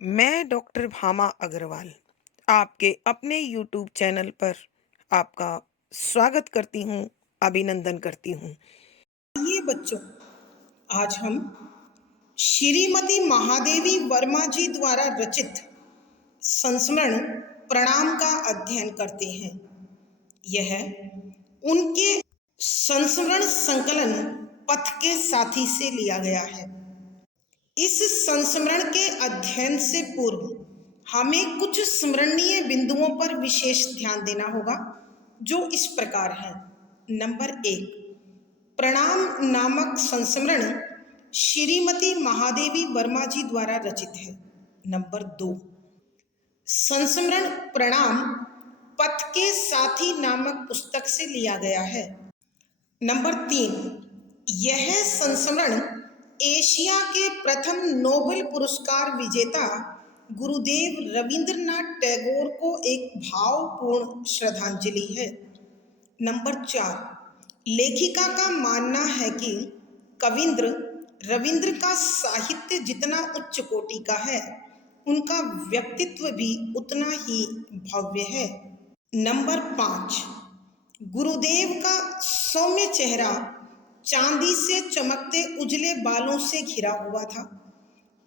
मैं डॉक्टर भामा अग्रवाल आपके अपने यूट्यूब चैनल पर आपका स्वागत करती हूँ, अभिनंदन करती हूँ। ये बच्चों, आज हम श्रीमती महादेवी वर्मा जी द्वारा रचित संस्मरण प्रणाम का अध्ययन करते हैं। यह उनके संस्मरण संकलन पथ के साथी से लिया गया है। इस संस्मरण के अध्ययन से पूर्व हमें कुछ स्मरणीय बिंदुओं पर विशेष ध्यान देना होगा, जो इस प्रकार हैं। नंबर 1, प्रणाम नामक संस्मरण श्रीमती महादेवी वर्मा जी द्वारा रचित है। नंबर 2, संस्मरण प्रणाम पथ के साथी नामक पुस्तक से लिया गया है। नंबर 3, यह संस्मरण एशिया के प्रथम नोबेल पुरस्कार विजेता गुरुदेव रविंद्रनाथ टैगोर को एक भावपूर्ण श्रद्धांजलि है। नंबर 4, लेखिका का मानना है कि कविंद्र रविंद्र का साहित्य जितना उच्च कोटि का है, उनका व्यक्तित्व भी उतना ही भव्य है। नंबर 5, गुरुदेव का सौम्य चेहरा चांदी से चमकते उजले बालों से घिरा हुआ था।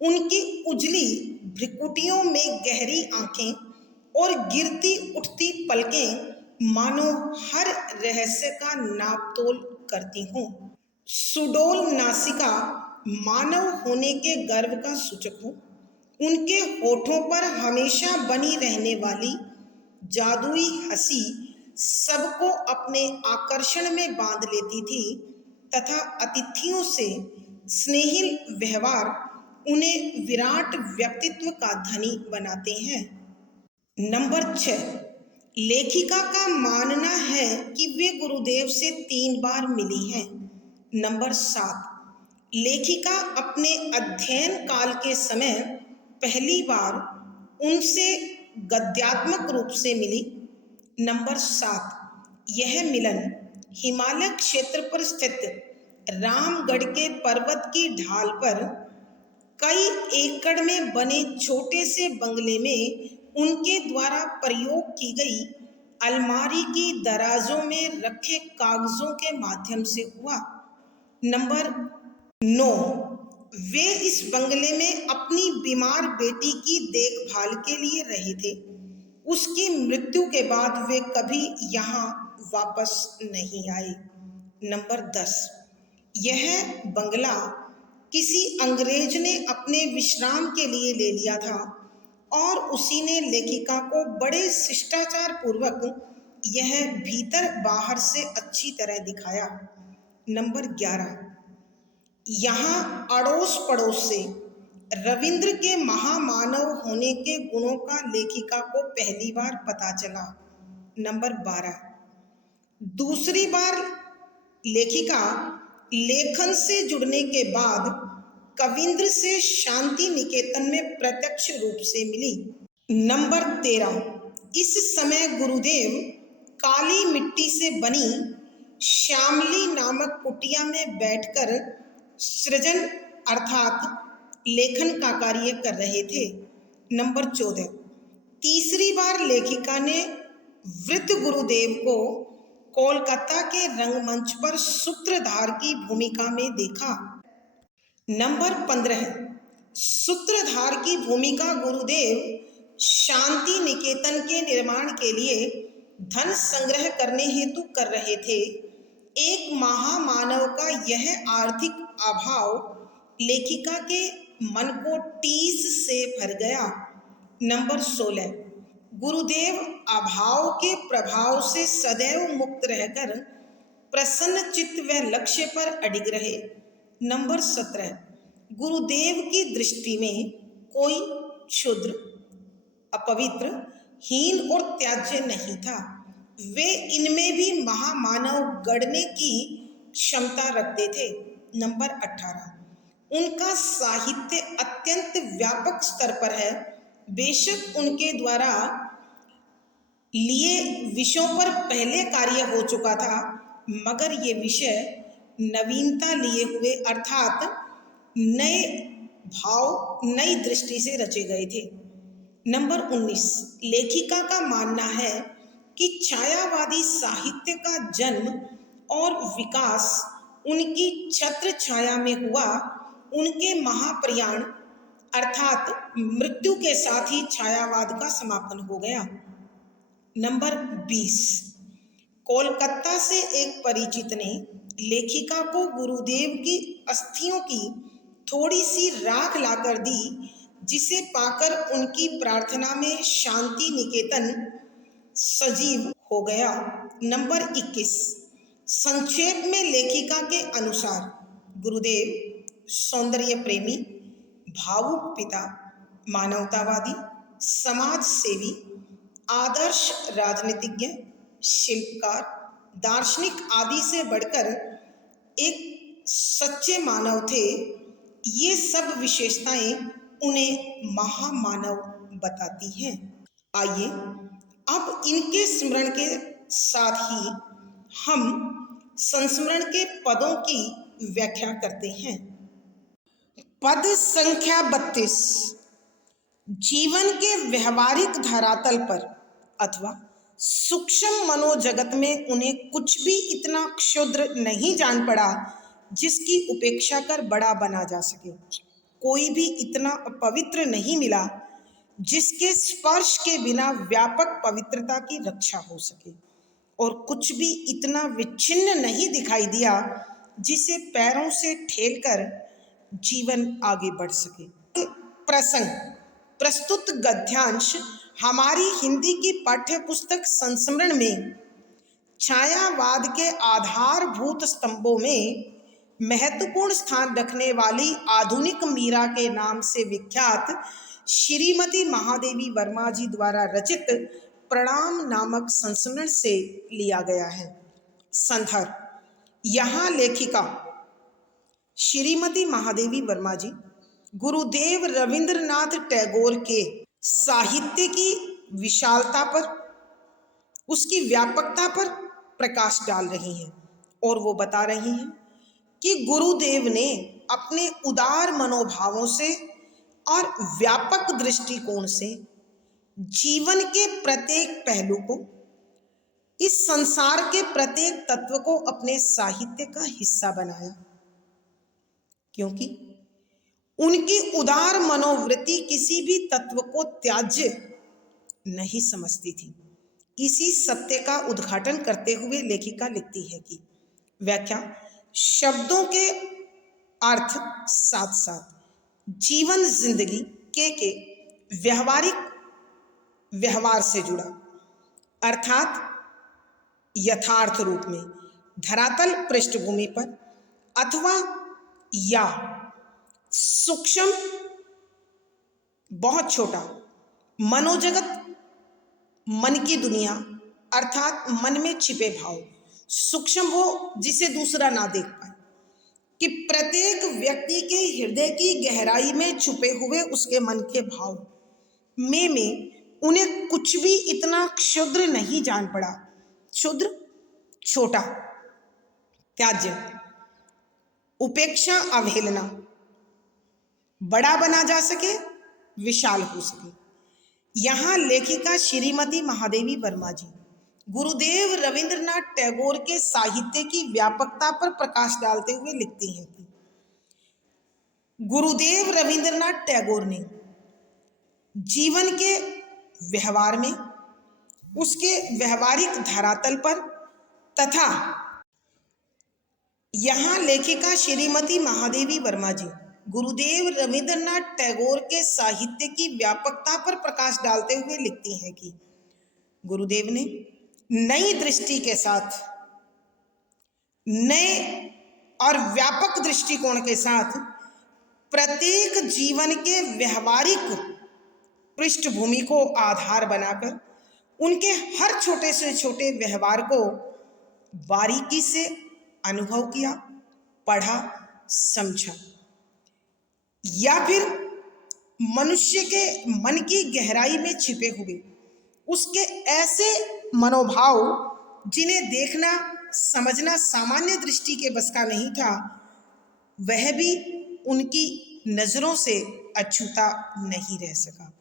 उनकी उजली भ्रुकुटियों में गहरी आंखें और गिरती उठती पलकें मानो हर रहस्य का नापतोल करती हों। सुडौल नासिका मानव होने के गर्व का सूचक हो। उनके होठों पर हमेशा बनी रहने वाली जादुई हंसी सबको अपने आकर्षण में बांध लेती थी तथा अतिथियों से स्नेहिल व्यवहार उन्हें विराट व्यक्तित्व का धनी बनाते हैं। नंबर 6, लेखिका का मानना है कि वे गुरुदेव से 3 बार मिली हैं। नंबर 7, लेखिका अपने अध्ययन काल के समय पहली बार उनसे गद्यात्मक रूप से मिली। नंबर 7, यह मिलन हिमालय क्षेत्र पर स्थित रामगढ़ के पर्वत की ढाल पर कई एकड़ में बने छोटे से बंगले में उनके द्वारा प्रयोग की गई अलमारी की दराजों में रखे कागजों के माध्यम से हुआ। नंबर 9, वे इस बंगले में अपनी बीमार बेटी की देखभाल के लिए रहे थे। उसकी मृत्यु के बाद वे कभी यहाँ वापस नहीं आए। नंबर 10, यह बंगला किसी अंग्रेज ने अपने विश्राम के लिए ले लिया था और उसी ने लेखिका को बड़े शिष्टाचार पूर्वक यह भीतर बाहर से अच्छी तरह दिखाया। नंबर 11, यहाँ अड़ोस पड़ोस से रविंद्र के महामानव होने के गुणों का लेखिका को पहली बार पता चला। नंबर 12, दूसरी बार लेखिका लेखन से जुड़ने के बाद कविंद्र से शांति निकेतन में प्रत्यक्ष रूप से मिली। नंबर 13, इस समय गुरुदेव काली मिट्टी से बनी श्यामली नामक कुटिया में बैठकर सृजन अर्थात लेखन का कार्य कर रहे थे। नंबर 14, तीसरी बार लेखिका ने वृद्ध गुरुदेव को कोलकाता के रंगमंच पर सूत्रधार की भूमिका में देखा। नंबर 15, सूत्रधार की भूमिका गुरुदेव शांति निकेतन के निर्माण के लिए धन संग्रह करने हेतु कर रहे थे। एक महामानव का यह आर्थिक अभाव लेखिका के मन को टीस से भर गया। नंबर 16, गुरुदेव अभाव के प्रभाव से सदैव मुक्त रहकर प्रसन्न चित्त व लक्ष्य पर अडिग रहे। नंबर 17, गुरुदेव की दृष्टि में कोई क्षुद्र, अपवित्र, हीन और त्याज्य नहीं था। वे इनमें भी महामानव गढ़ने की क्षमता रखते थे। नंबर 18, उनका साहित्य अत्यंत व्यापक स्तर पर है। बेशक उनके द्वारा लिए विषयों पर पहले कार्य हो चुका था, मगर ये विषय नवीनता लिए हुए अर्थात नए भाव नई दृष्टि से रचे गए थे। नंबर 19, लेखिका का मानना है कि छायावादी साहित्य का जन्म और विकास उनकी छत्र छाया में हुआ। उनके महाप्रयाण अर्थात मृत्यु के साथ ही छायावाद का समापन हो गया। नंबर 20, कोलकाता से एक परिचित ने लेखिका को गुरुदेव की अस्थियों की थोड़ी सी राख लाकर दी, जिसे पाकर उनकी प्रार्थना में शांति निकेतन सजीव हो गया। नंबर 21, संक्षेप में लेखिका के अनुसार गुरुदेव सौंदर्य प्रेमी, भावुक पिता, मानवतावादी, समाज सेवी, आदर्श राजनीतिज्ञ, शिल्पकार, दार्शनिक आदि से बढ़कर एक सच्चे मानव थे। ये सब विशेषताएं उन्हें महामानव बताती हैं। आइए अब इनके स्मरण के साथ ही हम संस्मरण के पदों की व्याख्या करते हैं। पद संख्या 32, जीवन के व्यवहारिक धरातल पर अथवा सूक्ष्म मनोजगत में उन्हें कुछ भी इतना क्षुद्र नहीं जान पड़ा जिसकी उपेक्षा कर बड़ा बना जा सके। कोई भी इतना अपवित्र नहीं मिला जिसके स्पर्श के बिना व्यापक पवित्रता की रक्षा हो सके, और कुछ भी इतना विच्छिन्न नहीं दिखाई दिया जिसे पैरों से ठेलकर जीवन आगे बढ़ सके। प्रसंग प्रस्तुत गद्यांश हमारी हिंदी की पाठ्य पुस्तक संस्मरण में छायावाद के आधारभूत स्तंभों में महत्वपूर्ण स्थान रखने वाली आधुनिक मीरा के नाम से विख्यात श्रीमती महादेवी वर्मा जी द्वारा रचित प्रणाम नामक संस्मरण से लिया गया है। संदर्भ, यहाँ लेखिका श्रीमती महादेवी वर्मा जी गुरुदेव रविंद्रनाथ टैगोर के साहित्य की विशालता पर, उसकी व्यापकता पर प्रकाश डाल रही हैं और वो बता रही हैं कि गुरुदेव ने अपने उदार मनोभावों से और व्यापक दृष्टिकोण से जीवन के प्रत्येक पहलू को, इस संसार के प्रत्येक तत्व को अपने साहित्य का हिस्सा बनाया, क्योंकि उनकी उदार मनोवृत्ति किसी भी तत्व को त्याज्य नहीं समझती थी। इसी सत्य का उद्घाटन करते हुए लेखिका लिखती है कि व्याख्या, शब्दों के अर्थ साथ साथ जीवन जिंदगी के व्यवहारिक व्यवहार से जुड़ा, अर्थात यथार्थ रूप में धरातल पृष्ठभूमि पर अथवा या सूक्ष्म बहुत छोटा मनोजगत, मन की दुनिया अर्थात मन में छिपे भाव, सूक्ष्म हो जिसे दूसरा ना देख पाए, कि प्रत्येक व्यक्ति के हृदय की गहराई में छुपे हुए उसके मन के भाव में उन्हें कुछ भी इतना क्षुद्र नहीं जान पड़ा। क्षुद्र, छोटा, त्याज्य, उपेक्षा, अवहेलना, बड़ा बना जा सके, विशाल हो सके। यहाँ लेखिका श्रीमती महादेवी वर्मा जी गुरुदेव रविंद्रनाथ टैगोर के साहित्य की व्यापकता पर प्रकाश डालते हुए लिखती हैं कि गुरुदेव रविंद्रनाथ टैगोर ने जीवन के व्यवहार में, उसके व्यवहारिक धरातल पर तथा यहाँ लेखिका श्रीमती महादेवी वर्मा जी गुरुदेव रविंद्रनाथ टैगोर के साहित्य की व्यापकता पर प्रकाश डालते हुए लिखती हैं कि गुरुदेव ने नई दृष्टि के साथ, नए और व्यापक दृष्टिकोण के साथ प्रत्येक जीवन के व्यवहारिक पृष्ठभूमि को आधार बनाकर उनके हर छोटे से छोटे व्यवहार को बारीकी से अनुभव किया, पढ़ा, समझा, या फिर मनुष्य के मन की गहराई में छिपे हुए उसके ऐसे मनोभाव जिन्हें देखना समझना सामान्य दृष्टि के बस का नहीं था, वह भी उनकी नजरों से अछूता नहीं रह सका,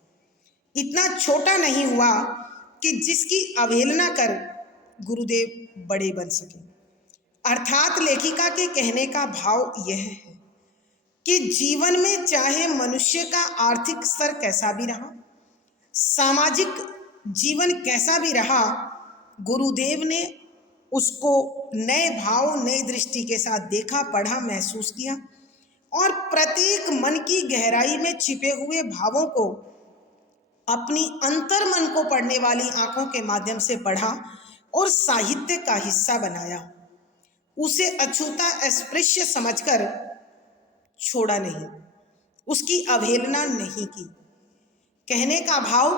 इतना छोटा नहीं हुआ कि जिसकी अवहेलना कर गुरुदेव बड़े बन सके। अर्थात लेखिका के कहने का भाव यह है कि जीवन में चाहे मनुष्य का आर्थिक स्तर कैसा भी रहा, सामाजिक जीवन कैसा भी रहा, गुरुदेव ने उसको नए भाव नई दृष्टि के साथ देखा, पढ़ा, महसूस किया और प्रत्येक मन की गहराई में छिपे हुए भावों को अपनी अंतर मन को पढ़ने वाली आंखों के माध्यम से पढ़ा और साहित्य का हिस्सा बनाया। उसे अछूता अस्पृश्य समझकर छोड़ा नहीं, उसकी अवहेलना नहीं की। कहने का भाव,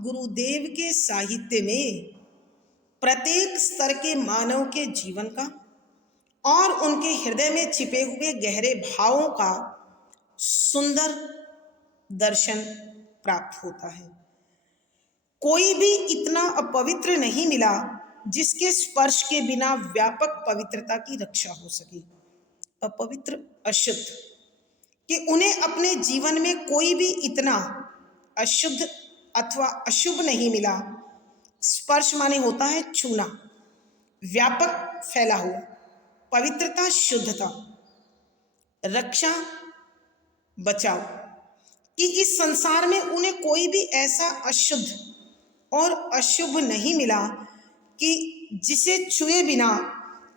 गुरुदेव के साहित्य में प्रत्येक स्तर के मानव के जीवन का और उनके हृदय में छिपे हुए गहरे भावों का सुंदर दर्शन प्राप्त होता है। कोई भी इतना अपवित्र नहीं मिला जिसके स्पर्श के बिना व्यापक पवित्रता की रक्षा हो सके। अपवित्र, अशुद्ध, कि उन्हें अपने जीवन में कोई भी इतना अशुद्ध अथवा अशुभ नहीं मिला। स्पर्श माने होता है छूना, व्यापक फैला हुआ, पवित्रता, शुद्धता, रक्षा, बचाव, कि इस संसार में उन्हें कोई भी ऐसा अशुद्ध और अशुभ नहीं मिला कि जिसे छुए बिना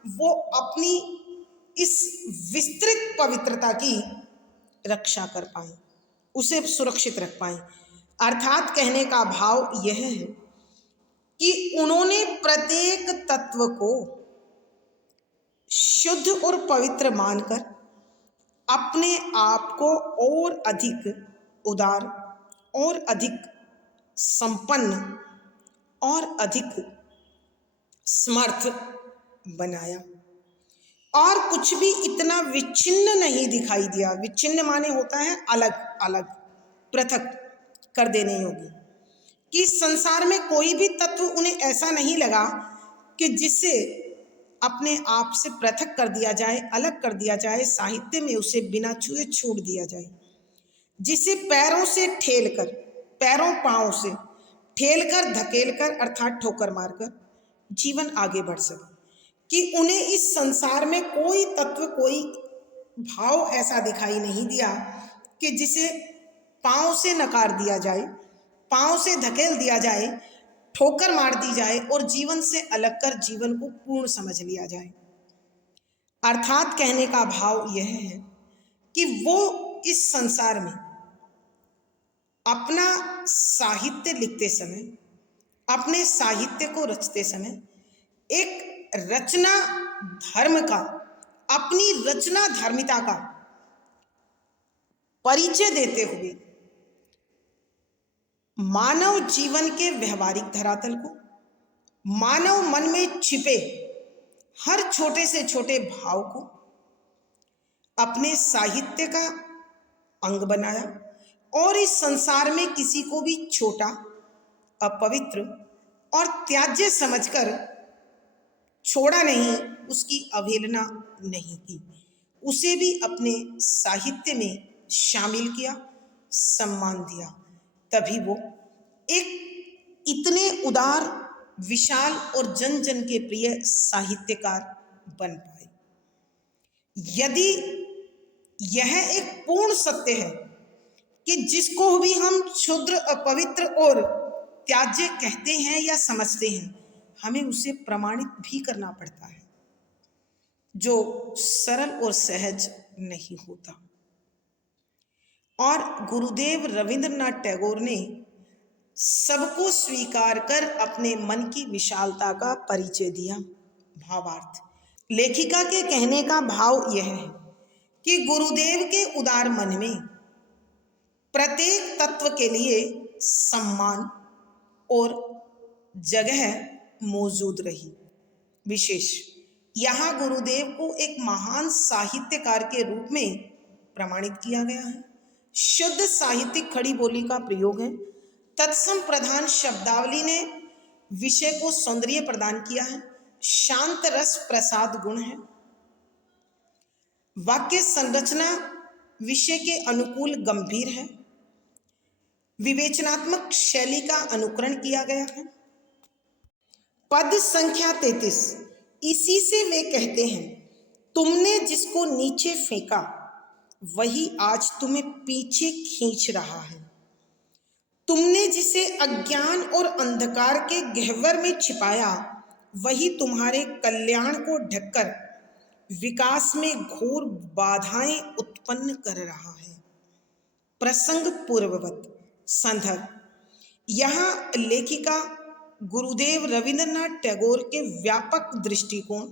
वो अपनी इस विस्तृत पवित्रता की रक्षा कर पाए, उसे सुरक्षित रख पाए। अर्थात कहने का भाव यह है कि उन्होंने प्रत्येक तत्व को शुद्ध और पवित्र मानकर अपने आप को और अधिक उदार और अधिक संपन्न और अधिक समर्थ बनाया और कुछ भी इतना विच्छिन्न नहीं दिखाई दिया। विच्छिन्न माने होता है अलग अलग, पृथक कर देने योग्य, कि संसार में कोई भी तत्व उन्हें ऐसा नहीं लगा कि जिससे अपने आप से पृथक कर दिया जाए, अलग कर दिया जाए, साहित्य में उसे बिना छुए छोड़ दिया जाए, जिसे पैरों से ठेलकर, पैरों पांव से ठेलकर, धकेलकर अर्थात ठोकर मारकर जीवन आगे बढ़ सके, कि उन्हें इस संसार में कोई तत्व, कोई भाव ऐसा दिखाई नहीं दिया कि जिसे पांव से नकार दिया जाए, पांव से धकेल दिया जाए, ठोकर मार दी जाए और जीवन से अलग कर जीवन को पूर्ण समझ लिया जाए। अर्थात कहने का भाव यह है कि वो इस संसार में अपना साहित्य लिखते समय, अपने साहित्य को रचते समय एक रचना धर्म का, अपनी रचना धर्मिता का परिचय देते हुए मानव जीवन के व्यवहारिक धरातल को, मानव मन में छिपे हर छोटे से छोटे भाव को अपने साहित्य का अंग बनाया और इस संसार में किसी को भी छोटा, अपवित्र और त्याज्य समझकर छोड़ा नहीं, उसकी अवहेलना नहीं की, उसे भी अपने साहित्य में शामिल किया, सम्मान दिया। तभी वो एक इतने उदार, विशाल और जन जन के प्रिय साहित्यकार बन पाए। यदि यह एक पूर्ण सत्य है कि जिसको भी हम क्षुद्र, अपवित्र और त्याज्य कहते हैं या समझते हैं, हमें उसे प्रमाणित भी करना पड़ता है, जो सरल और सहज नहीं होता। और गुरुदेव रविंद्रनाथ टैगोर ने सबको स्वीकार कर अपने मन की विशालता का परिचय दिया। भावार्थ, लेखिका के कहने का भाव यह है कि गुरुदेव के उदार मन में प्रत्येक तत्व के लिए सम्मान और जगह मौजूद रही। विशेष यहाँ गुरुदेव को एक महान साहित्यकार के रूप में प्रमाणित किया गया है। शुद्ध साहित्यिक खड़ी बोली का प्रयोग है। तत्सम प्रधान शब्दावली ने विषय को सौंदर्य प्रदान किया है। शांत रस प्रसाद गुण है। वाक्य संरचना विषय के अनुकूल गंभीर है, विवेचनात्मक शैली का अनुकरण किया गया है। पद संख्या 33, इसी से वे कहते हैं, तुमने जिसको नीचे फेंका वही आज तुम्हें पीछे खींच रहा है। तुमने जिसे अज्ञान और अंधकार के गह्वर में छिपाया वही तुम्हारे कल्याण को ढककर विकास में घोर बाधाएं उत्पन्न कर रहा है। प्रसंग पूर्ववत। संदर्भ, यहाँ लेखिका गुरुदेव रविंद्रनाथ टैगोर के व्यापक दृष्टिकोण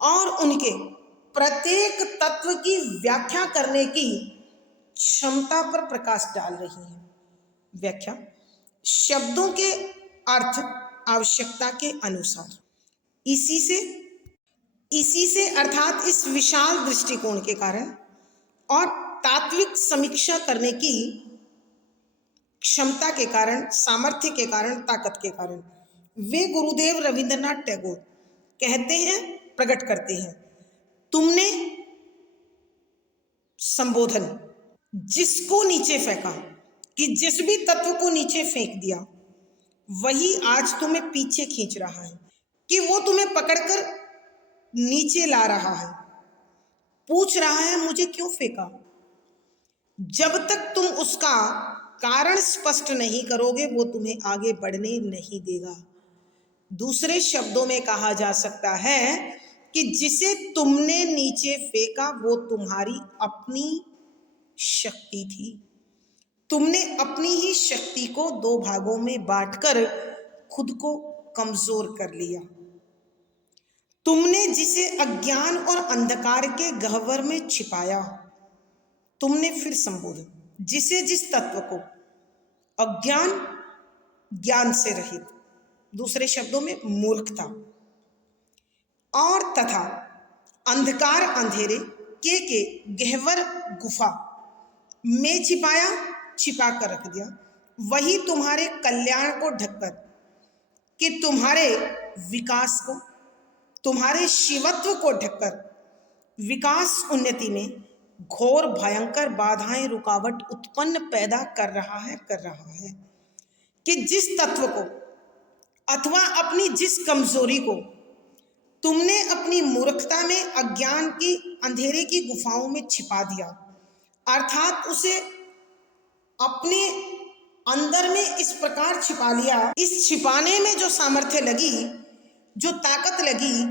और उनके प्रत्येक तत्व की व्याख्या करने की क्षमता पर प्रकाश डाल रही है। व्याख्या, शब्दों के अर्थ आवश्यकता के अनुसार। इसी से अर्थात इस विशाल दृष्टिकोण के कारण और तात्विक समीक्षा करने की क्षमता के कारण, सामर्थ्य के कारण, ताकत के कारण वे गुरुदेव रविंद्रनाथ टैगोर कहते हैं, प्रकट करते हैं, तुमने संबोधन जिसको नीचे फेंका, कि जिस भी तत्व को नीचे फेंक दिया वही आज तुम्हें पीछे खींच रहा है, कि वो तुम्हें पकड़कर नीचे ला रहा है, पूछ रहा है मुझे क्यों फेंका। जब तक तुम उसका कारण स्पष्ट नहीं करोगे वो तुम्हें आगे बढ़ने नहीं देगा। दूसरे शब्दों में कहा जा सकता है कि जिसे तुमने नीचे फेंका वो तुम्हारी अपनी शक्ति थी। तुमने अपनी ही शक्ति को दो भागों में बांटकर खुद को कमजोर कर लिया। तुमने जिसे अज्ञान और अंधकार के गह्वर में छिपाया, तुमने फिर संबोधन, जिसे जिस तत्व को अज्ञान, ज्ञान से रहित, दूसरे शब्दों में मूर्खता, और तथा अंधकार, अंधेरे के गहवर गुफा में छिपा कर रख दिया, वही तुम्हारे कल्याण को ढककर, कि तुम्हारे विकास को, तुम्हारे शिवत्व को ढककर विकास उन्नति में घोर भयंकर बाधाएं, रुकावट उत्पन्न पैदा कर रहा है कि जिस तत्व को अथवा अपनी जिस कमजोरी को तुमने अपनी मूर्खता में अज्ञान की अंधेरे की गुफाओं में छिपा दिया, अर्थात उसे अपने अंदर में इस प्रकार छिपा लिया, इस छिपाने में जो सामर्थ्य लगी, जो ताकत लगी,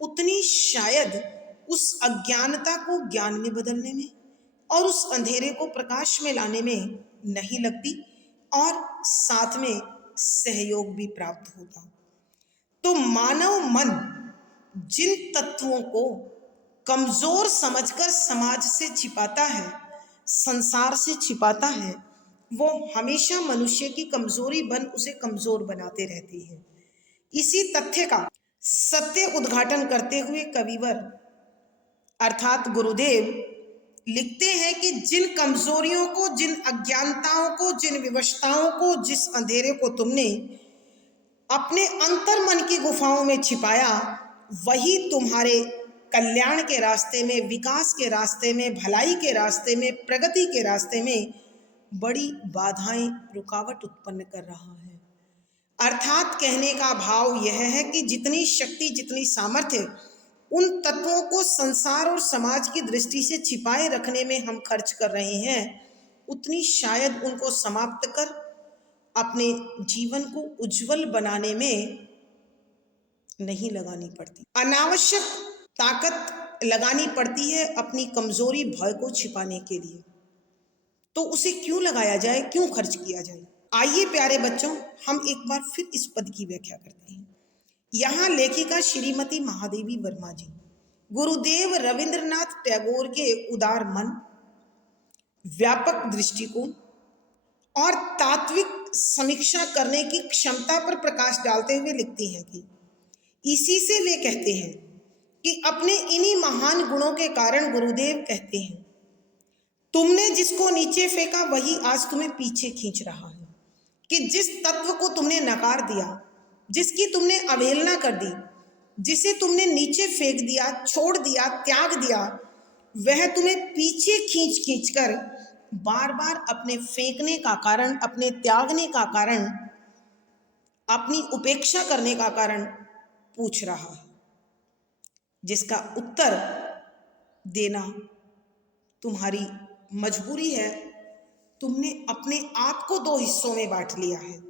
उतनी शायद उस अज्ञानता को ज्ञान में बदलने में और उस अंधेरे को प्रकाश में लाने में नहीं लगती, और साथ में सहयोग भी प्राप्त होता। तो मानव मन जिन तत्वों को कमजोर समझकर समाज से छिपाता है, संसार से छिपाता है, वो हमेशा मनुष्य की कमजोरी बन उसे कमजोर बनाते रहती है। इसी तथ्य का सत्य उद्घाटन करते हुए कविवर अर्थात गुरुदेव लिखते हैं कि जिन कमजोरियों को, जिन अज्ञानताओं को, जिन विवशताओं को, जिस अंधेरे को तुमने अपने अंतर मन की गुफाओं में छिपाया, वही तुम्हारे कल्याण के रास्ते में, विकास के रास्ते में, भलाई के रास्ते में, प्रगति के रास्ते में बड़ी बाधाएं, रुकावट उत्पन्न कर रहा है। अर्थात कहने का भाव यह है कि जितनी शक्ति, जितनी सामर्थ्य उन तत्वों को संसार और समाज की दृष्टि से छिपाए रखने में हम खर्च कर रहे हैं, उतनी शायद उनको समाप्त कर अपने जीवन को उज्जवल बनाने में नहीं लगानी पड़ती। अनावश्यक ताकत लगानी पड़ती है अपनी कमजोरी, भय को छिपाने के लिए। तो उसे क्यों लगाया जाए, क्यों खर्च किया जाए? आइए प्यारे बच्चों, हम एक बार फिर इस पद की व्याख्या करते हैं। यहाँ लेखिका श्रीमती महादेवी वर्मा जी गुरुदेव रविंद्रनाथ टैगोर के उदार मन, व्यापक दृष्टिकोण और तात्विक समीक्षा करने की क्षमता पर प्रकाश डालते हुए लिखती हैं कि इसी से वे कहते हैं कि अपने इन्हीं महान गुणों के कारण गुरुदेव कहते हैं, तुमने जिसको नीचे फेंका वही आज तुम्हें पीछे खींच रहा है, कि जिस तत्व को तुमने नकार दिया, जिसकी तुमने अवहेलना कर दी, जिसे तुमने नीचे फेंक दिया, छोड़ दिया, त्याग दिया, वह तुम्हें पीछे खींच खींच कर बार बार अपने फेंकने का कारण, अपने त्यागने का कारण, अपनी उपेक्षा करने का कारण पूछ रहा है, जिसका उत्तर देना तुम्हारी मजबूरी है। तुमने अपने आप को दो हिस्सों में बांट लिया है।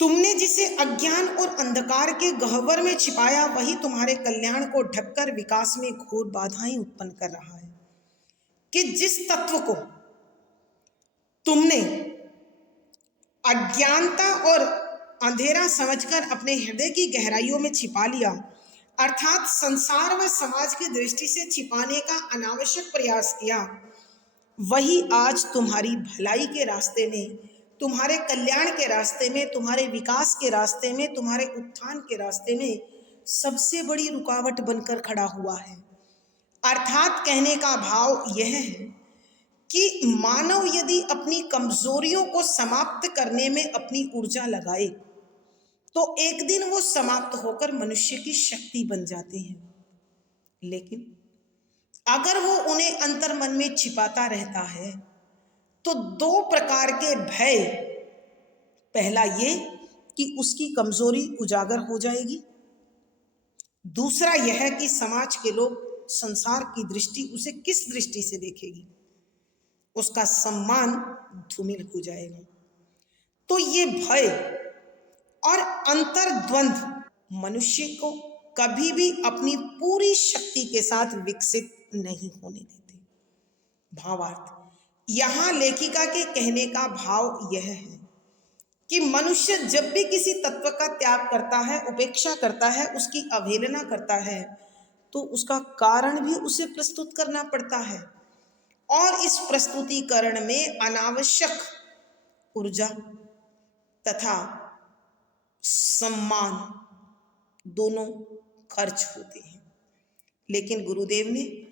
तुमने जिसे अज्ञान और अंधकार के गह्वर में छिपाया, वही तुम्हारे कल्याण को ढककर विकास में घोर बाधाएं उत्पन्न कर रहा है। कि जिस तत्व को तुमने अज्ञानता और अंधेरा समझकर अपने हृदय की गहराइयों में छिपा लिया, अर्थात संसार व समाज की दृष्टि से छिपाने का अनावश्यक प्रयास किया, वही आज तुम्हारी भलाई के रास्ते में, तुम्हारे कल्याण के रास्ते में, तुम्हारे विकास के रास्ते में, तुम्हारे उत्थान के रास्ते में सबसे बड़ी रुकावट बनकर खड़ा हुआ है। अर्थात कहने का भाव यह है कि मानव यदि अपनी कमजोरियों को समाप्त करने में अपनी ऊर्जा लगाए तो एक दिन वो समाप्त होकर मनुष्य की शक्ति बन जाते हैं। लेकिन अगर वो उन्हें अंतर मन में छिपाता रहता है तो दो प्रकार के भय, पहला ये कि उसकी कमजोरी उजागर हो जाएगी, दूसरा यह कि समाज के लोग, संसार की दृष्टि उसे किस दृष्टि से देखेगी, उसका सम्मान धूमिल हो जाएगा। तो ये भय और अंतर्द्वंद मनुष्य को कभी भी अपनी पूरी शक्ति के साथ विकसित नहीं होने देते। भावार्थ, यहां लेखिका के कहने का भाव यह है कि मनुष्य जब भी किसी तत्व का त्याग करता है, उपेक्षा करता है, उसकी अवहेलना करता है, तो उसका कारण भी उसे प्रस्तुत करना पड़ता है। और इस प्रस्तुतिकरण में अनावश्यक ऊर्जा तथा सम्मान दोनों खर्च होते हैं। लेकिन गुरुदेव ने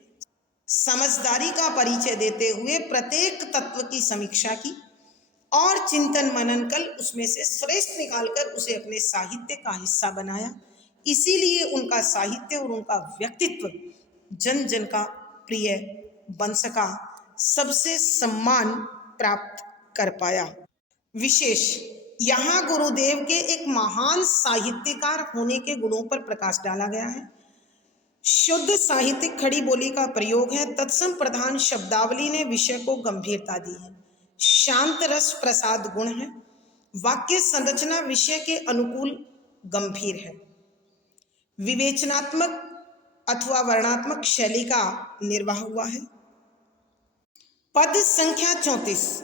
समझदारी का परिचय देते हुए प्रत्येक तत्व की समीक्षा की और चिंतन मनन कर उसमें से श्रेष्ठ निकालकर उसे अपने साहित्य का हिस्सा बनाया। इसीलिए उनका साहित्य और उनका व्यक्तित्व जन जन का प्रिय बन सका, सबसे सम्मान प्राप्त कर पाया। विशेष यहाँ गुरुदेव के एक महान साहित्यकार होने के गुणों पर प्रकाश डाला गया है। शुद्ध साहित्यिक खड़ी बोली का प्रयोग है। तत्सम प्रधान शब्दावली ने विषय को गंभीरता दी है। शांत रस प्रसाद गुण है। वाक्य संरचना विषय के अनुकूल गंभीर है। विवेचनात्मक अथवा वर्णात्मक शैली का निर्वाह हुआ है। पद संख्या 34।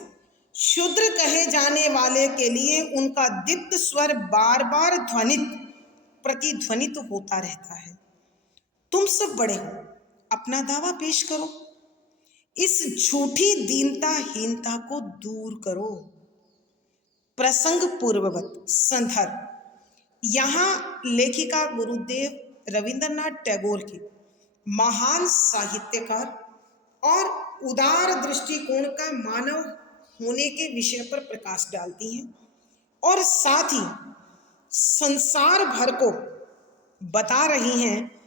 शूद्र कहे जाने वाले के लिए उनका दीप्त स्वर बार बार ध्वनित प्रतिध्वनित होता रहता है। तुम सब बड़े हो, अपना दावा पेश करो, इस झूठी दीनता हीनता को दूर करो। प्रसंग पूर्ववत संदर्भ, यहाँ लेखिका गुरुदेव रविंद्रनाथ टैगोर के महान साहित्यकार और उदार दृष्टिकोण का मानव होने के विषय पर प्रकाश डालती हैं और साथ ही संसार भर को बता रही हैं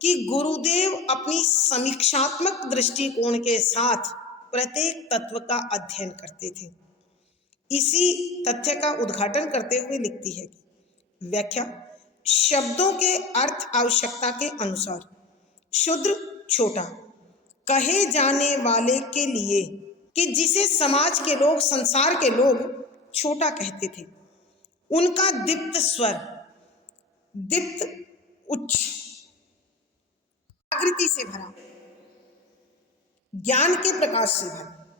कि गुरुदेव अपनी समीक्षात्मक दृष्टिकोण के साथ प्रत्येक तत्व का अध्ययन करते थे। इसी तथ्य का उद्घाटन करते हुए लिखती है कि व्याख्या, शब्दों के अर्थ आवश्यकता के अनुसार शूद्र छोटा कहे जाने वाले के लिए, कि जिसे समाज के लोग, संसार के लोग छोटा कहते थे, उनका दीप्त स्वर, दीप्त उच्च जागृति से भरा, ज्ञान के प्रकाश से भरा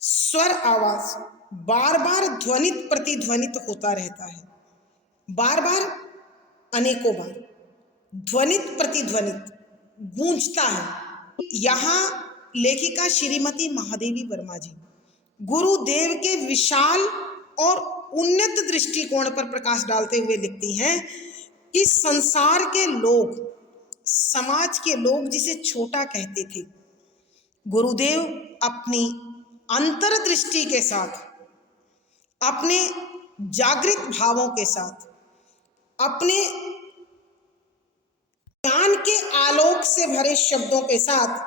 स्वर आवाज बार बार ध्वनित प्रतिध्वनित होता रहता है। बार बार, अनेकों बार ध्वनित प्रतिध्वनित गूंजता है। यहाँ लेखिका श्रीमती महादेवी वर्मा जी गुरुदेव के विशाल और उन्नत दृष्टिकोण पर प्रकाश डालते हुए लिखती हैं कि संसार के लोग, समाज के लोग जिसे छोटा कहते थे, गुरुदेव अपनी अंतर्दृष्टि के साथ, अपने जागृत भावों के साथ, अपने ज्ञान के आलोक से भरे शब्दों के साथ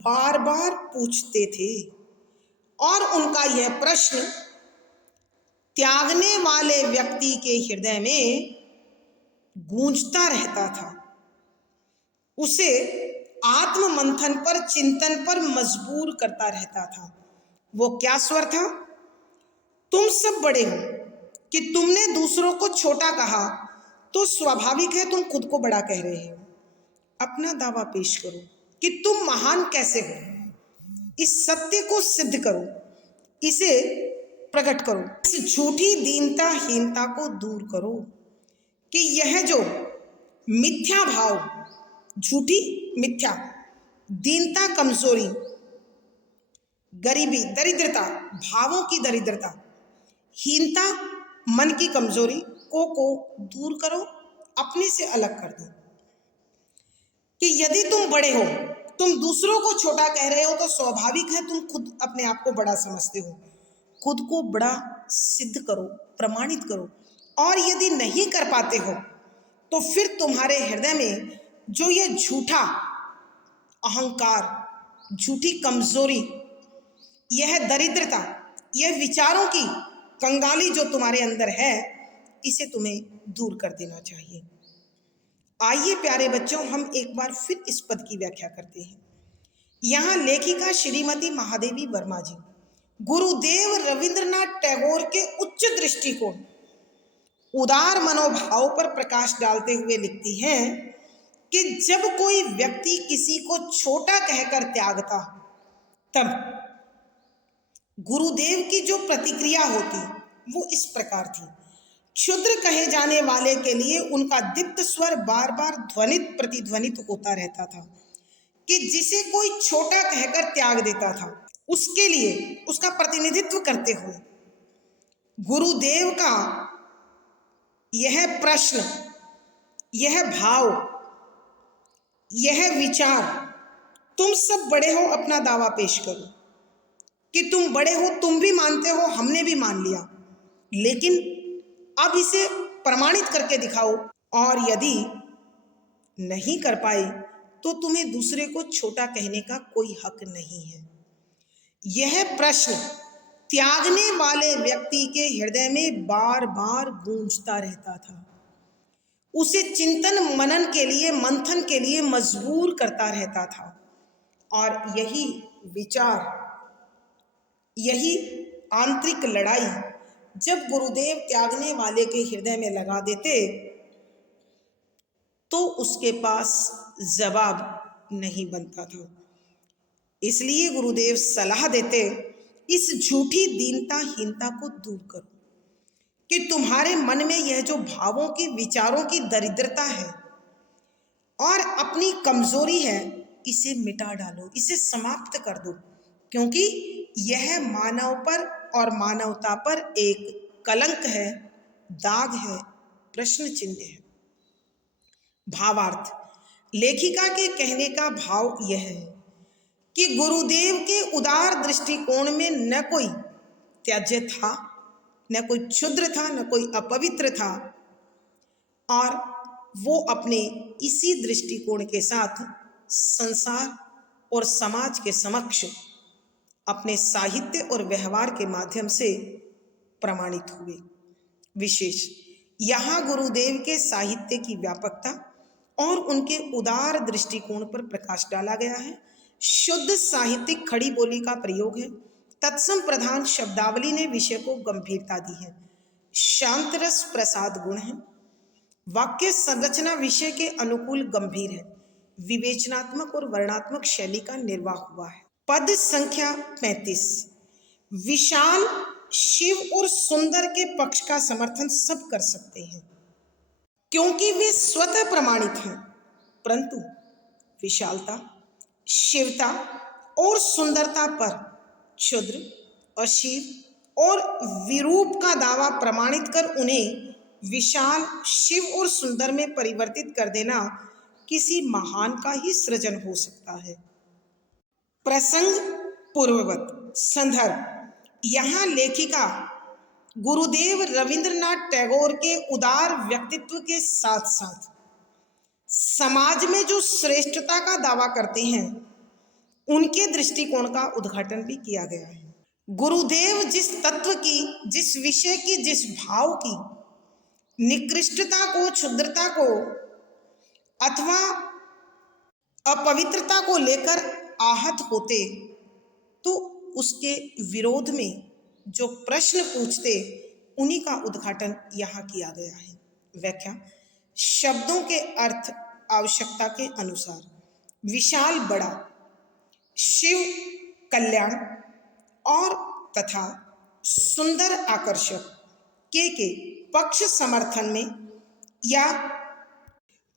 बार बार पूछते थे और उनका यह प्रश्न त्यागने वाले व्यक्ति के हृदय में गूंजता रहता था, उसे आत्म मंथन पर, चिंतन पर मजबूर करता रहता था। वो क्या स्वर था? तुम सब बड़े हो कि तुमने दूसरों को छोटा कहा तो स्वाभाविक है तुम खुद को बड़ा कह रहे हो। अपना दावा पेश करो कि तुम महान कैसे हो। इस सत्य को सिद्ध करो, इसे प्रकट करो। इस झूठी दीनता हीनता को दूर करो कि यह जो मिथ्या भाव, झूठी मिथ्या, दीनता कमजोरी, गरीबी दरिद्रता, भावों की दरिद्रता, हीनता मन की कमजोरी को दूर करो, अपने से अलग कर दो। कि यदि तुम बड़े हो, तुम दूसरों को छोटा कह रहे हो तो स्वाभाविक है तुम खुद अपने आप को बड़ा समझते हो। खुद को बड़ा सिद्ध करो, प्रमाणित करो। और यदि नहीं कर पाते हो तो फिर तुम्हारे हृदय में जो ये झूठा अहंकार, झूठी कमजोरी, यह दरिद्रता, यह विचारों की कंगाली जो तुम्हारे अंदर है, इसे तुम्हें दूर कर देना चाहिए। आइए प्यारे बच्चों, हम एक बार फिर इस पद की व्याख्या करते हैं। यहाँ लेखिका श्रीमती महादेवी वर्मा जी गुरुदेव रविंद्रनाथ टैगोर के उच्च दृष्टिकोण, उदार मनोभाव पर प्रकाश डालते हुए लिखती हैं कि जब कोई व्यक्ति किसी को छोटा कहकर त्यागता, तब गुरुदेव की जो प्रतिक्रिया होती वो इस प्रकार थी। क्षुद्र कहे जाने वाले के लिए उनका दीप्त स्वर बार बार ध्वनित प्रतिध्वनित होता रहता था कि जिसे कोई छोटा कहकर त्याग देता था, उसके लिए, उसका प्रतिनिधित्व करते हुए गुरुदेव का यह प्रश्न, यह भाव, यह विचार, तुम सब बड़े हो, अपना दावा पेश करो कि तुम बड़े हो, तुम भी मानते हो, हमने भी मान लिया, लेकिन अब इसे प्रमाणित करके दिखाओ। और यदि नहीं कर पाए तो तुम्हें दूसरे को छोटा कहने का कोई हक नहीं है। यह प्रश्न त्यागने वाले व्यक्ति के हृदय में बार बार गूंजता रहता था, उसे चिंतन मनन के लिए, मंथन के लिए मजबूर करता रहता था। और यही विचार, यही आंतरिक लड़ाई जब गुरुदेव त्यागने वाले के हृदय में लगा देते तो उसके पास जवाब नहीं बनता था। इसलिए गुरुदेव सलाह देते, इस झूठी दीनता हीनता को दूर करो कि तुम्हारे मन में यह जो भावों की, विचारों की दरिद्रता है और अपनी कमजोरी है, इसे मिटा डालो, इसे समाप्त कर दो, क्योंकि यह मानव पर और मानवता पर एक कलंक है, दाग है, प्रश्न चिन्ह है। भावार्थ, लेखिका के कहने का भाव यह है कि गुरुदेव के उदार दृष्टिकोण में न कोई त्याज्य था, न कोई क्षुद्र था, न कोई अपवित्र था, और वो अपने इसी दृष्टिकोण के साथ संसार और समाज के समक्ष अपने साहित्य और व्यवहार के माध्यम से प्रमाणित हुए। विशेष यहाँ गुरुदेव के साहित्य की व्यापकता और उनके उदार दृष्टिकोण पर प्रकाश डाला गया है। शुद्ध साहित्यिक खड़ी बोली का प्रयोग है, तत्सम प्रधान शब्दावली ने विषय को गंभीरता दी है, शांत रस प्रसाद गुण है, वाक्य संरचना विषय के अनुकूल गंभीर है, विवेचनात्मक और वर्णात्मक शैली का निर्वाह हुआ है। पद संख्या 35। विशाल, शिव और सुंदर के पक्ष का समर्थन सब कर सकते हैं क्योंकि वे स्वतः प्रमाणित हैं, परंतु विशालता, शिवता और सुंदरता पर क्षुद्र, अशिव और विरूप का दावा प्रमाणित कर उन्हें विशाल, शिव और सुंदर में परिवर्तित कर देना किसी महान का ही सृजन हो सकता है। प्रसंग पूर्ववत। संदर्भ, यहाँ लेखिका गुरुदेव रविंद्रनाथ टैगोर के उदार व्यक्तित्व के साथ साथ समाज में जो श्रेष्ठता का दावा करते हैं उनके दृष्टिकोण का उद्घाटन भी किया गया है। गुरुदेव जिस तत्व की, जिस विषय की, जिस भाव की निकृष्टता को, क्षुद्रता को अथवा अपवित्रता को लेकर आहत होते, तो उसके विरोध में जो प्रश्न पूछते उन्हीं का उद्घाटन यहाँ किया गया है। व्याख्या: शब्दों के अर्थ आवश्यकता के अनुसार विशाल, बड़ा, शिव, कल्याण और तथा सुंदर, आकर्षक के पक्ष समर्थन में या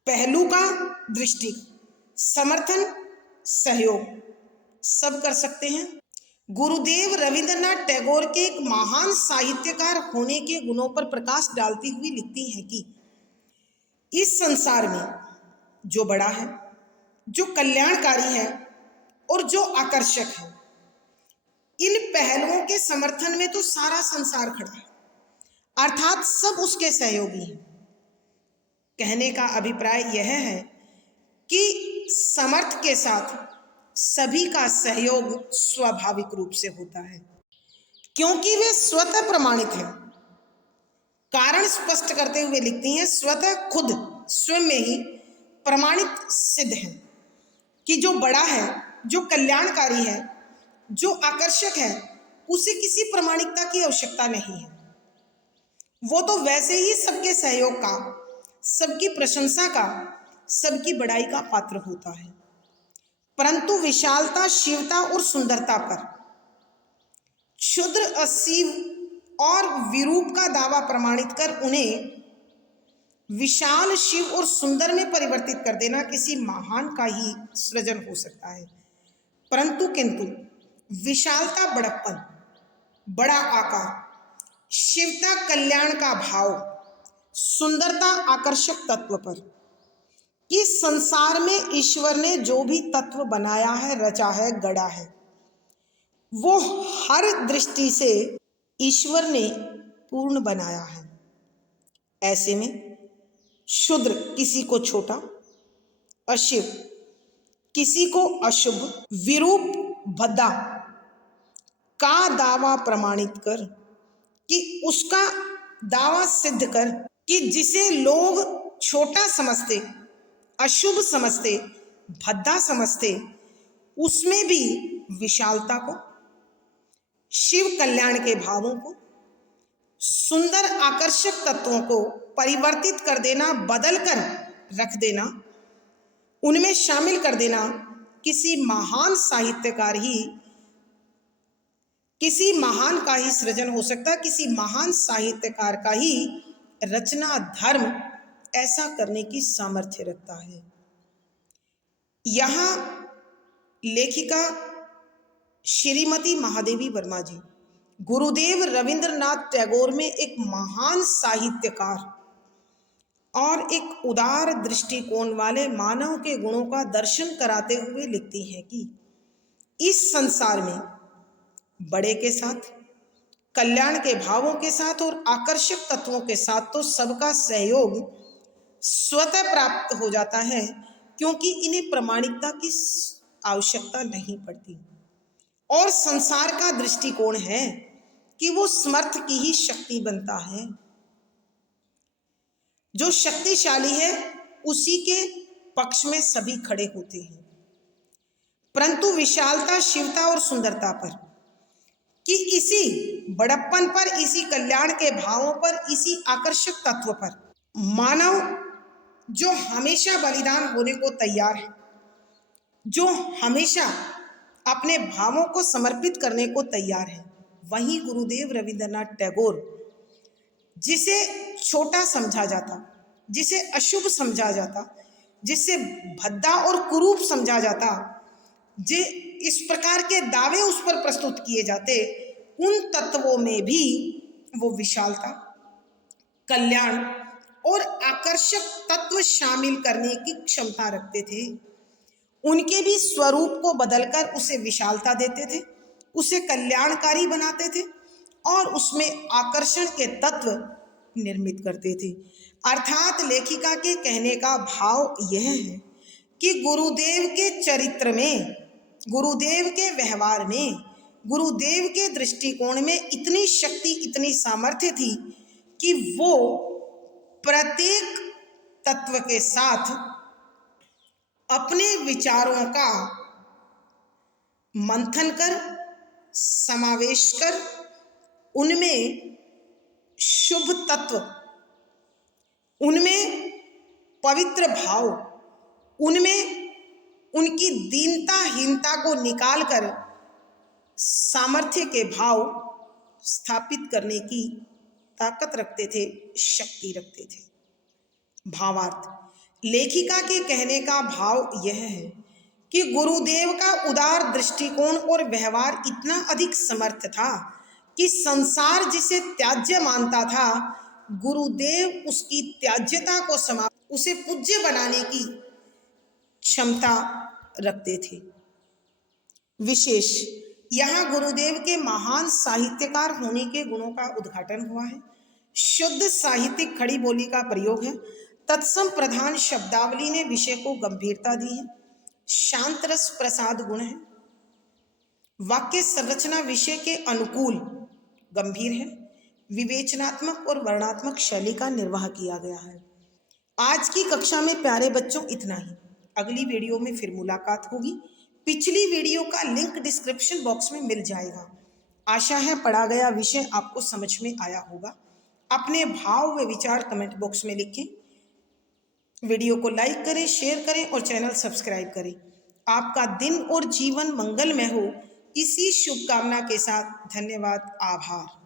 पहलू का दृष्टि समर्थन, सहयोग सब कर सकते हैं। गुरुदेव रविंद्रनाथ टैगोर के एक महान साहित्यकार होने के गुणों पर प्रकाश डालती हुई लिखती हैं कि इस संसार में जो बड़ा है, जो कल्याणकारी है और जो आकर्षक है, इन पहलुओं के समर्थन में तो सारा संसार खड़ा है, अर्थात सब उसके सहयोगी हैं। कहने का अभिप्राय यह है कि समर्थ के साथ सभी का सहयोग स्वाभाविक रूप से होता है, क्योंकि वे स्वतः प्रमाणित हैं। कारण स्पष्ट करते हुए लिखती हैं, स्वतः खुद स्वयं में ही प्रमाणित सिद्ध है कि जो बड़ा है, जो कल्याणकारी है, जो आकर्षक है, उसे किसी प्रामाणिकता की आवश्यकता नहीं है। वो तो वैसे ही सबके सहयोग का, सबकी प्रशंसा का, सबकी बड़ाई का पात्र होता है। परंतु विशालता, शिवता और सुंदरता पर क्षुद्र, असीव और विरूप का दावा प्रमाणित कर उन्हें विशाल, शिव और सुंदर में परिवर्तित कर देना किसी महान का ही सृजन हो सकता है। परंतु किंतु विशालता बड़प्पन, बड़ा आकार, शिवता कल्याण का भाव, सुंदरता आकर्षक तत्व पर, इस संसार में ईश्वर ने जो भी तत्व बनाया है, रचा है, गढ़ा है, वो हर दृष्टि से ईश्वर ने पूर्ण बनाया है। ऐसे में क्षुद्र किसी को छोटा, अशिव किसी को अशुभ, विरूप, भद्दा का दावा प्रमाणित कर, कि उसका दावा सिद्ध कर कि जिसे लोग छोटा समझते, अशुभ समझते, भद्दा समझते, उसमें भी विशालता को, शिव कल्याण के भावों को, सुंदर आकर्षक तत्वों को परिवर्तित कर देना, बदल कर रख देना, उनमें शामिल कर देना किसी महान साहित्यकार ही, किसी महान का ही सृजन हो सकता है, किसी महान साहित्यकार का ही रचना धर्म ऐसा करने की सामर्थ्य रखता है। यहाँ लेखिका श्रीमती महादेवी वर्मा जी गुरुदेव रविंद्रनाथ टैगोर में एक महान साहित्यकार और एक उदार दृष्टिकोण वाले मानव के गुणों का दर्शन कराते हुए लिखती हैं कि इस संसार में बड़े के साथ, कल्याण के भावों के साथ और आकर्षक तत्वों के साथ तो सबका सहयोग स्वतः प्राप्त हो जाता है, क्योंकि इन्हें प्रामाणिकता की आवश्यकता नहीं पड़ती। और संसार का दृष्टिकोण है कि वो समर्थ की ही शक्ति बनता है। जो शक्तिशाली है उसी के पक्ष में सभी खड़े होते हैं। परंतु विशालता, शिवता और सुंदरता पर, कि इसी बड़प्पन पर, इसी कल्याण के भावों पर, इसी आकर्षक तत्व पर मानव जो हमेशा बलिदान होने को तैयार है, जो हमेशा अपने भावों को समर्पित करने को तैयार है, वहीं गुरुदेव रविंद्रनाथ टैगोर जिसे छोटा समझा जाता, जिसे अशुभ समझा जाता, जिसे भद्दा और कुरूप समझा जाता, जे इस प्रकार के दावे उस पर प्रस्तुत किए जाते, उन तत्वों में भी वो विशालता, कल्याण और आकर्षक तत्व शामिल करने की क्षमता रखते थे। उनके भी स्वरूप को बदलकर उसे विशालता देते थे, उसे कल्याणकारी बनाते थे और उसमें आकर्षण के तत्व निर्मित करते थे। अर्थात लेखिका के कहने का भाव यह है कि गुरुदेव के चरित्र में, गुरुदेव के व्यवहार में, गुरुदेव के दृष्टिकोण में इतनी शक्ति, इतनी सामर्थ्य थी कि वो प्रत्येक तत्व के साथ अपने विचारों का मंथन कर, समावेश कर, उनमें शुभ तत्व, उनमें पवित्र भाव, उनमें उनकी दीनता-हीनता को निकालकर सामर्थ्य के भाव स्थापित करने की ताकत रखते थे, शक्ति रखते थे। भावार्थ, लेखिका के कहने का भाव यह है कि गुरुदेव का उदार दृष्टिकोण और व्यवहार इतना अधिक समर्थ था कि संसार जिसे त्याज्य मानता था, गुरुदेव उसकी त्याज्यता को उसे पूज्य बनाने की क्षमता रखते थे। विशेष, यहाँ गुरुदेव के महान साहित्यकार होने के गुणों का उद्घाटन हुआ है। शुद्ध साहित्यिक खड़ी बोली का प्रयोग है। तत्सम प्रधान शब्दावली ने विषय को गंभीरता दी है। शांत रस प्रसाद गुण है। वाक्य संरचना विषय के अनुकूल गंभीर है। विवेचनात्मक और वर्णनात्मक शैली का निर्वाह किया गया है। आज की कक्षा में प्यारे बच्चों इतना ही। अगली वीडियो में फिर मुलाकात होगी। पिछली वीडियो का लिंक डिस्क्रिप्शन बॉक्स में मिल जाएगा। आशा है पढ़ा गया विषय आपको समझ में आया होगा। अपने भाव व विचार कमेंट बॉक्स में लिखें। वीडियो को लाइक करें, शेयर करें और चैनल सब्सक्राइब करें। आपका दिन और जीवन मंगलमय हो, इसी शुभकामना के साथ धन्यवाद, आभार।